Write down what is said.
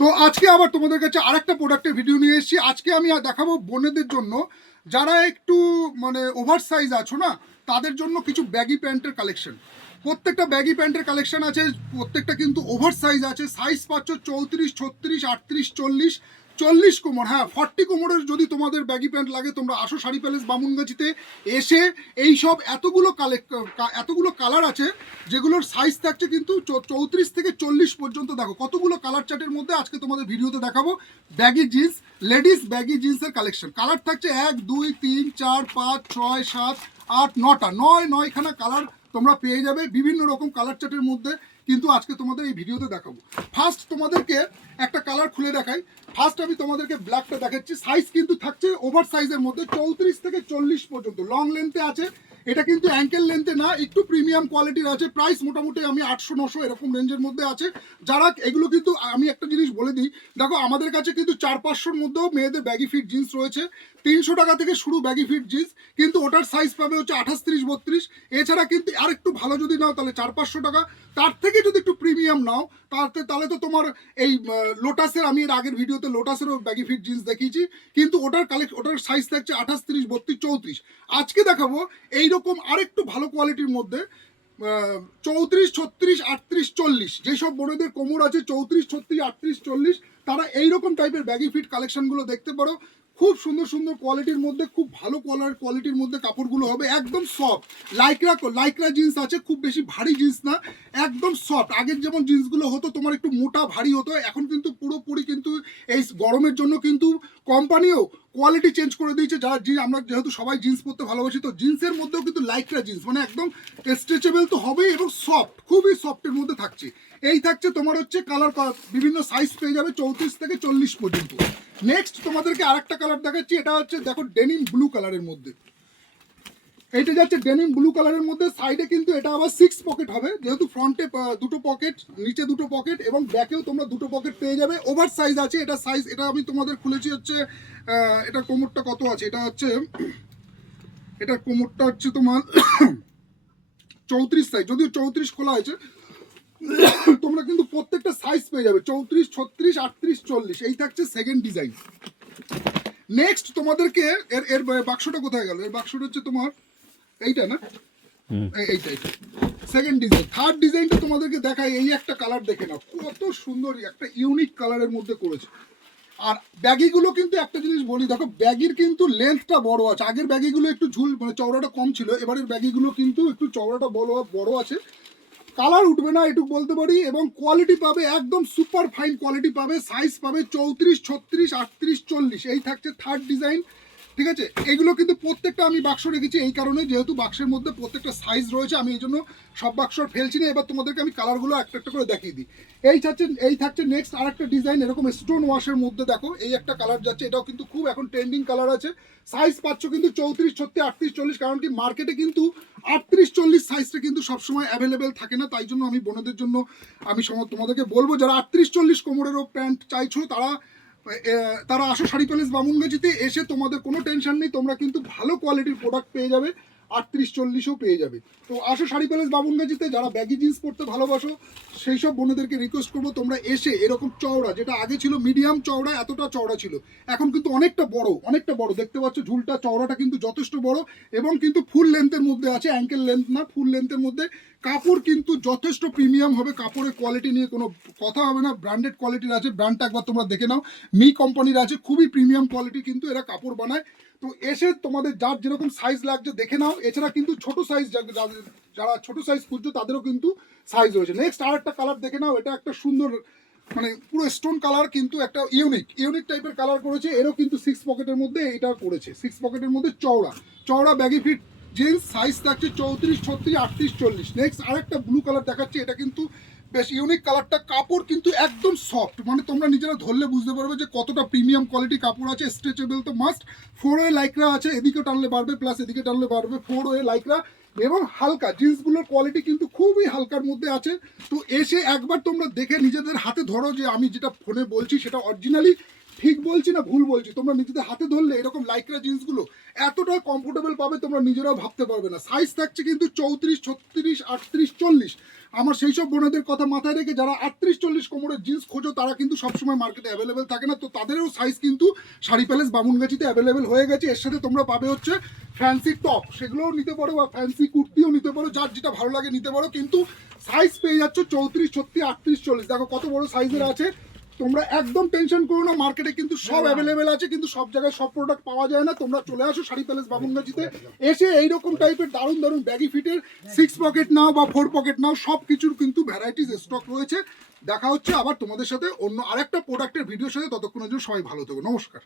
তো আজকে আবার তোমাদের কাছে আরেকটা প্রোডাক্টের ভিডিও নিয়ে এসেছি। আজকে আমি দেখাবো বোনেদের জন্য, যারা একটু মানে ওভার সাইজ আছো না, তাদের জন্য কিছু ব্যাগি প্যান্টের কালেকশন। প্রত্যেকটা ব্যাগি প্যান্টের কালেকশন আছে, প্রত্যেকটা কিন্তু ওভার সাইজ আছে। সাইজ পাচ্ছ 34, 36, 38, 40, 40 কোমর। হ্যাঁ, 40 কোমরের যদি তোমাদের ব্যাগি প্যান্ট লাগে, তোমরা আসো শাড়ি প্যালেস বামুনগাছিতে এসে এই সব এতগুলো কালার আছে, যেগুলোর সাইজ থাকছে কিন্তু 34 থেকে 40 পর্যন্ত। দেখো কতগুলো কালার চার্টের মধ্যে আজকে তোমাদের ভিডিওতে দেখাবো ব্যাগি জিন্স, লেডিস ব্যাগি জিন্সের কালেকশন। কালার থাকছে 1, 2, 3, 4, 5, 6, 7, 8, 9টা, 9খানা কালার তোমরা পেয়ে যাবে বিভিন্ন রকম কালার চার্টের মধ্যে। কিন্তু আজকে তোমাদের এই ভিডিওতে দেখাবো। ফার্স্ট তোমাদেরকে একটা কালার খুলে দেখাই। ফার্স্ট আমি তোমাদেরকে ব্ল্যাকটা দেখাচ্ছি। সাইজ কিন্তু থাকছে ওভার সাইজের মধ্যে 34 থেকে 40 পর্যন্ত, লং লেন্থে আছে। এটা কিন্তু অ্যাঙ্কেল লেন্থে না, একটু প্রিমিয়াম কোয়ালিটির আছে। প্রাইস মোটামুটি আমি 800-900 এরকম রেঞ্জের মধ্যে আছে। যারা এগুলো কিন্তু আমি একটা জিনিস বলে দিই, দেখো আমাদের কাছে কিন্তু 400-500-র মধ্যেও মেয়েদের ব্যাগি ফিট জিন্স রয়েছে। 300 টাকা থেকে শুরু ব্যাগি ফিট জিন্স, কিন্তু ওটার সাইজ পাবে হচ্ছে 28, 30, 32। এছাড়া কিন্তু আর একটু ভালো যদি নাও তাহলে 400-500 টাকা। তার থেকে যদি একটু প্রিমিয়াম নাও তাহলে তো তোমার এই লোটাসের, আমি এর আগের ভিডিওতে লোটাসেরও ব্যাগি ফিট জিন্স দেখিয়েছি, কিন্তু ওটার সাইজ থাকছে 28, 30, 32, 34। আজকে দেখাবো এইরকম আরেকটু ভালো কোয়ালিটির মধ্যে 34, 36, 38, 40। যেসব বোনেদের কোমর আছে 34, 36, 38, 40, তারা এইরকম টাইপের ব্যাগি ফিট কালেকশনগুলো দেখতে পারো। খুব সুন্দর সুন্দর কোয়ালিটির মধ্যে, খুব ভালো কোয়ালিটির মধ্যে কাপড়গুলো হবে, একদম সফট। লাইক্রা জিন্স আছে, খুব বেশি ভারী জিন্স না, একদম সফট। আগের যেমন জিন্সগুলো হতো তোমার একটু মোটা ভারী হতো, এখন কিন্তু পুরোপুরি কিন্তু এই গরমের জন্য কিন্তু কোম্পানিও কোয়ালিটি চেঞ্জ করে দিয়েছে। যারা আমরা যেহেতু সবাই জিন্স পরতে ভালোবাসি, তো জিন্সের মধ্যেও কিন্তু লাইক্রা জিন্স, মানে একদম স্ট্রেচেবল তো হবেই এবং সফট, খুবই সফটের মধ্যে থাকছে। এই থাকছে তোমার হচ্ছে কালার, বিভিন্ন সাইজ পেয়ে যাবে 34 থেকে 40 পর্যন্ত। নেক্সট তোমাদেরকে আরেকটা কালার দেখাচ্ছি। এটা হচ্ছে দেখো ডেনিম ব্লু কালারের মধ্যে, এইটা যাচ্ছে ডেনিম ব্লু কালারের মধ্যে। সাইডে কিন্তু এটা আবার 6 পকেট হবে, যেহেতু ফ্রন্টে দুটো পকেট, নিচে দুটো পকেট এবং ব্যাকেও তোমরা দুটো পকেট পেয়ে যাবে। ওভার সাইজ আছে এটা। সাইজ এটা আমি তোমাদের খুলেছি হচ্ছে, এটা কোমরটা কত আছে, এটা হচ্ছে, এটা কোমরটা হচ্ছে তোমার 34 সাইজ, যদিও 34 খোলা হয়েছে। তোমরা কিন্তু প্রত্যেকটা সাইজ পেয়ে যাবে 34, 36, 38, 40। এই থাকছে সেকেন্ড ডিজাইন। নেক্সট তোমাদেরকে এর এর বাক্সটা কোথায় গেল? এর বাক্সটা হচ্ছে তোমার এইটা না, এইটা সেকেন্ড ডিজাইন। থার্ড ডিজাইনটা তোমাদেরকে দেখাই। এই একটা কালার দেখে নাও, কত সুন্দর একটা ইউনিক কালারের মধ্যে করেছে। আর ব্যাগিগুলো কিন্তু একটা জিনিস বলি, দেখো ব্যাগির কিন্তু লেন্থটা বড় আছে। আগের ব্যাগিগুলো একটু ঝুল মানে চওড়াটা কম ছিল, এবারের ব্যাগিগুলো কিন্তু একটু চওড়াটা বড় আছে। কালার উঠবে না এটুকু বলতে পারি, এবং কোয়ালিটি পাবে একদম সুপার ফাইন কোয়ালিটি পাবে। সাইজ পাবে 34, 36, 38, 40। এই থাকছে থার্ড ডিজাইন, ঠিক আছে। এগুলো কিন্তু প্রত্যেকটা আমি বাক্স রেখেছি এই কারণে, যেহেতু বাক্সের মধ্যে প্রত্যেকটা সাইজ রয়েছে, আমি এই জন্য সব বাক্স ফেলছি না। এবার তোমাদেরকে আমি কালারগুলো একটা একটা করে দেখিয়ে দিই। এই থাকছে নেক্সট আর একটা ডিজাইন, এরকম স্টোন ওয়াশের মধ্যে। দেখো এই একটা কালার যাচ্ছে, এটাও কিন্তু খুব এখন ট্রেন্ডিং কালার আছে। সাইজ পাচ্ছ কিন্তু 34, 36, 38, 40। কারণ কি মার্কেটে কিন্তু 38, 40 সাইজটা কিন্তু সবসময় অ্যাভেলেবেল থাকে না। তাই জন্য আমি বোনদের জন্য আমি তোমাদেরকে বলবো, যারা 38, 40 কোমরেরও প্যান্ট চাইছো তারা আসো শাড়ি প্যালেস বামুনগাছিতে এসে, তোমাদের কোনো টেনশন নেই, তোমরা কিন্তু ভালো কোয়ালিটির প্রোডাক্ট পেয়ে যাবে। 38, 40ও পেয়ে যাবে। তো আসো শাড়ি প্যালেস বামুনগাছিতে। যারা ব্যাগি জিন্স পরতে ভালোবাসো সেই সব বোনেদেরকে রিকোয়েস্ট করবো, তোমরা এসে এরকম চওড়া, যেটা আগে ছিল মিডিয়াম চওড়া, এতটা চওড়া ছিল, এখন কিন্তু অনেকটা বড় দেখতে পাচ্ছ। ঝুলটা চওড়াটা কিন্তু যথেষ্ট বড়, এবং কিন্তু ফুল লেন্থের মধ্যে আছে, অ্যাঙ্কেল লেন্থ না, ফুল লেন্থের মধ্যে। কাপড় কিন্তু যথেষ্ট প্রিমিয়াম হবে, কাপড়ের কোয়ালিটি নিয়ে কোনো কথা হবে না। ব্র্যান্ডেড কোয়ালিটির আছে, ব্র্যান্ডটা একবার তোমরা দেখে নাও। মি কোম্পানির আছে, খুবই প্রিমিয়াম কোয়ালিটি কিন্তু এরা কাপড় বানায়। তো এসে তোমাদের যার যেরকম সাইজ লাগছে দেখে নাও। এছাড়া কিন্তু ছোট সাইজ, যারা ছোট সাইজ খুঁজছো তাদেরও কিন্তু সাইজ রয়েছে। নেক্সট আর একটা কালার দেখে নাও। এটা একটা সুন্দর মানে পুরো স্টোন কালার, কিন্তু একটা ইউনিক টাইপের কালার করেছে। এরও কিন্তু 6 পকেটের মধ্যে এটা করেছে, 6 পকেটের মধ্যে চওড়া ব্যাগি ফিট জিন্স। সাইজ থাকছে 34, 36, 38, 40। নেক্সট আরেকটা ব্লু কালার দেখাচ্ছে, এটা কিন্তু বেশ ইউনিক কালারটা। কাপড় কিন্তু একদম সফট, মানে তোমরা নিজেরা ধরলে বুঝতে পারবে যে কতটা প্রিমিয়াম কোয়ালিটি কাপড় আছে। স্ট্রেচেবল তো মাস্ট। 4 ওয়ে লাইক্রা আছে, এদিকে টানলে বাড়বে, প্লাস এদিকে টানলে বাড়বে। 4 ওয়ে লাইক্রা এবং হালকা জিন্সগুলোর কোয়ালিটি কিন্তু খুবই হালকার মধ্যে আছে। তো এসে একবার তোমরা দেখে নিজেদের হাতে ধরো যে আমি যেটা ফোনে বলছি সেটা অরিজিনালি ঠিক বলছি না ভুল বলছি, তোমরা নিজেদের হাতে ধরলে এরকম লাইক্রা জিন্সগুলো এতটা কমফোর্টেবল পাবে তোমরা নিজেরাও ভাবতে পারবে না। সাইজ থাকছে কিন্তু 34, 36, 38, 40। আমার সেই সব বোনেদের কথা মাথায় রেখে যারা 38-40 কোমরের জিন্স খোঁজো তারা কিন্তু সবসময় মার্কেটে অ্যাভেলেবেল থাকে না, তো তাদেরও সাইজ কিন্তু শাড়ি প্যালেস বামুনগাছিতে অ্যাভেলেবেল হয়ে গেছে। এর সাথে তোমরা পাবে হচ্ছে ফ্যান্সি টপ, সেগুলোও নিতে পারো, বা ফ্যান্সি কুর্তিও নিতে পারো, যার যেটা ভালো লাগে নিতে পারো। কিন্তু সাইজ পেয়ে যাচ্ছ 34, 36, 38, 40। দেখো কত বড় সাইজের আছে। তোমরা একদম টেনশন করো না, মার্কেটে কিন্তু সব অ্যাভেলেবেল আছে, কিন্তু সব জায়গায় সব প্রোডাক্ট পাওয়া যায় না। তোমরা চলে আসো শাড়ি প্যালেস বামুনগাছিতে, এসে এইরকম টাইপের দারুণ দারুণ ব্যাগি ফিটের 6 পকেট নাও বা 4 পকেট নাও, সব কিছুর কিন্তু ভ্যারাইটিস স্টক রয়েছে। দেখা হচ্ছে আবার তোমাদের সাথে অন্য আরেকটা প্রোডাক্টের ভিডিওর সাথে, ততক্ষণের জন্য সবাই ভালো থেকো, নমস্কার।